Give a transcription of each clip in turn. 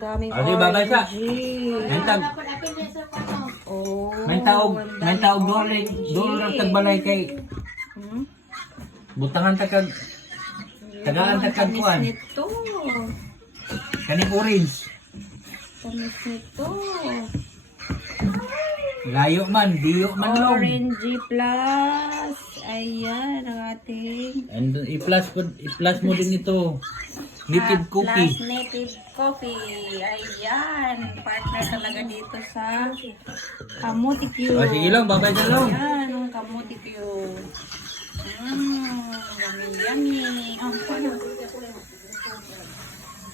daming Adi babay sa. orange. Mentag. Oh. Mentag dollar tagbalay kay. Hmm? Butangan takag tagaan takag kuan. Nito. Kaning orange. Tamis nito. Layo man, diyo man long. Orange plus. Ayan ang ating And i-plus mo din ito. Native cookie. plus native coffee. Ayan. Partner talaga dito sa Kamuti Q. O sige lang, babay na lang. Ayan ang Kamuti Q. Yummy, yummy. Oh, paano?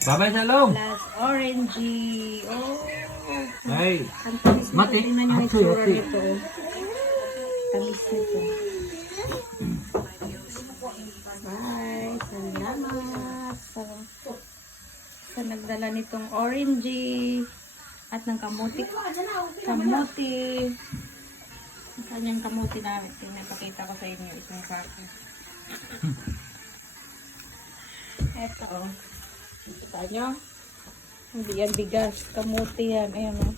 Babay sa long. Plus orangey. Oh. Ay, Ang tamis nito. Mati. Tingnan yung Ati, itsura ati. nito. Tamis nito. Bye. Salamat sa nagdala nitong orangey at ng kamuti. Kamuti. Ang kanyang kamuti namin. Pinapakita ko sa inyo itong kaka. Eto. Kita nyo? Hindi yan bigas. Kamuti yan. Ayan o.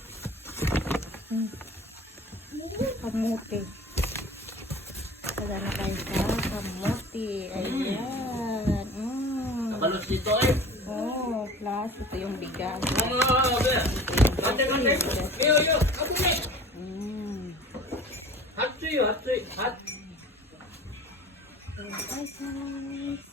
Kamuti. Sada na tayo sa kamuti. Ayan. kabalos dito eh. Oh, plus ito yung bigas. Hot to you, hot to you, hot. Guys.